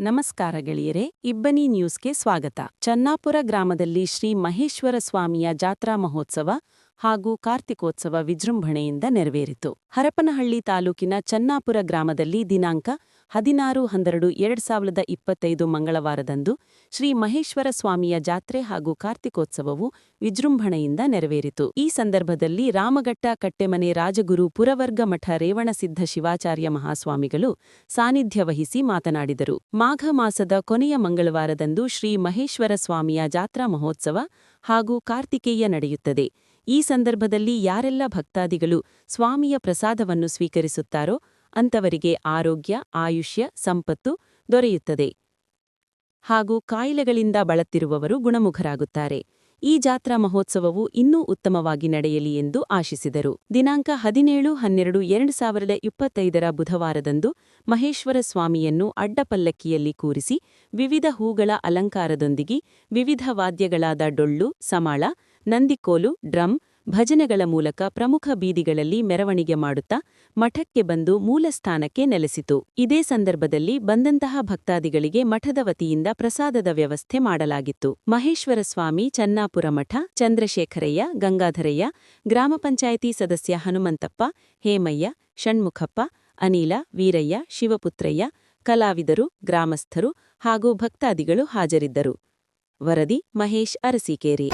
ನಮಸ್ಕಾರ ಗೆಳೆಯರೇ, ಇಬ್ಬನಿ ನ್ಯೂಸ್ಗೆ ಸ್ವಾಗತ. ಚನ್ನಾಪುರ ಗ್ರಾಮದಲ್ಲಿ ಶ್ರೀ ಮಹೇಶ್ವರ ಸ್ವಾಮಿಯ ಜಾತ್ರಾ ಮಹೋತ್ಸವ ಹಾಗೂ ಕಾರ್ತಿಕೋತ್ಸವ ವಿಜೃಂಭಣೆಯಿಂದ ನೆರವೇರಿತು. ಹರಪನಹಳ್ಳಿ ತಾಲೂಕಿನ ಚನ್ನಾಪುರ ಗ್ರಾಮದಲ್ಲಿ ದಿನಾಂಕ ಹದಿನಾರು ಹನ್ನೆರಡು ಎರಡ್ ಸಾವಿರದ ಇಪ್ಪತ್ತೈದು ಮಂಗಳವಾರದಂದು ಶ್ರೀ ಮಹೇಶ್ವರ ಸ್ವಾಮಿಯ ಜಾತ್ರೆ ಹಾಗೂ ಕಾರ್ತಿಕೋತ್ಸವವು ವಿಜೃಂಭಣೆಯಿಂದ ನೆರವೇರಿತು. ಈ ಸಂದರ್ಭದಲ್ಲಿ ರಾಮಘಟ್ಟ ಕಟ್ಟೆಮನೆ ರಾಜಗುರು ಪುರವರ್ಗ ಮಠ ರೇವಣಸಿದ್ಧ ಶಿವಾಚಾರ್ಯ ಮಹಾಸ್ವಾಮಿಗಳು ಸಾನ್ನಿಧ್ಯ ವಹಿಸಿ ಮಾತನಾಡಿದರು. ಮಾಘ ಮಾಸದ ಕೊನೆಯ ಮಂಗಳವಾರದಂದು ಶ್ರೀ ಮಹೇಶ್ವರ ಸ್ವಾಮಿಯ ಜಾತ್ರಾ ಮಹೋತ್ಸವ ಹಾಗೂ ಕಾರ್ತಿಕೇಯ ನಡೆಯುತ್ತದೆ. ಈ ಸಂದರ್ಭದಲ್ಲಿ ಯಾರೆಲ್ಲ ಭಕ್ತಾದಿಗಳು ಸ್ವಾಮಿಯ ಪ್ರಸಾದವನ್ನು ಸ್ವೀಕರಿಸುತ್ತಾರೋ ಅಂತವರಿಗೆ ಆರೋಗ್ಯ, ಆಯುಷ್ಯ, ಸಂಪತ್ತು ದೊರೆಯುತ್ತದೆ. ಹಾಗೂ ಕಾಯಿಲೆಗಳಿಂದ ಬಳತ್ತಿರುವವರು ಗುಣಮುಖರಾಗುತ್ತಾರೆ. ಈ ಜಾತ್ರಾ ಮಹೋತ್ಸವವು ಇನ್ನೂ ಉತ್ತಮವಾಗಿ ನಡೆಯಲಿ ಎಂದು ಆಶಿಸಿದರು. ದಿನಾಂಕ ಹದಿನೇಳು ಹನ್ನೆರಡು ಎರಡು ಸಾವಿರದ ಇಪ್ಪತ್ತೈದರ ಬುಧವಾರದಂದು ಮಹೇಶ್ವರ ಸ್ವಾಮಿಯನ್ನು ಅಡ್ಡಪಲ್ಲಕ್ಕಿಯಲ್ಲಿ ಕೂರಿಸಿ ವಿವಿಧ ಹೂಗಳ ಅಲಂಕಾರದೊಂದಿಗೆ ವಿವಿಧ ವಾದ್ಯಗಳಾದ ಡೊಳ್ಳು, ಸಮಾಳ, ನಂದಿಕೋಲು, ಡ್ರಮ್ ಭಜನೆಗಳ ಮೂಲಕ ಪ್ರಮುಖ ಬೀದಿಗಳಲ್ಲಿ ಮೆರವಣಿಗೆ ಮಾಡುತ್ತಾ ಮಠಕ್ಕೆ ಬಂದು ಮೂಲ ಸ್ಥಾನಕ್ಕೆ ನೆಲೆಸಿತು. ಇದೇ ಸಂದರ್ಭದಲ್ಲಿ ಬಂದಂತಹ ಭಕ್ತಾದಿಗಳಿಗೆ ಮಠದ ವತಿಯಿಂದ ಪ್ರಸಾದದ ವ್ಯವಸ್ಥೆ ಮಾಡಲಾಗಿತ್ತು. ಮಹೇಶ್ವರ ಸ್ವಾಮಿ ಚನ್ನಾಪುರ ಮಠ, ಚಂದ್ರಶೇಖರಯ್ಯ, ಗಂಗಾಧರಯ್ಯ, ಗ್ರಾಮ ಪಂಚಾಯಿತಿ ಸದಸ್ಯ ಹನುಮಂತಪ್ಪ, ಹೇಮಯ್ಯ, ಷಣ್ಮುಖಪ್ಪ, ಅನಿಲ, ವೀರಯ್ಯ, ಶಿವಪುತ್ರಯ್ಯ, ಕಲಾವಿದರು, ಗ್ರಾಮಸ್ಥರು ಹಾಗೂ ಭಕ್ತಾದಿಗಳು ಹಾಜರಿದ್ದರು. ವರದಿ ಮಹೇಶ್ ಅರಸೀಕೇರಿ.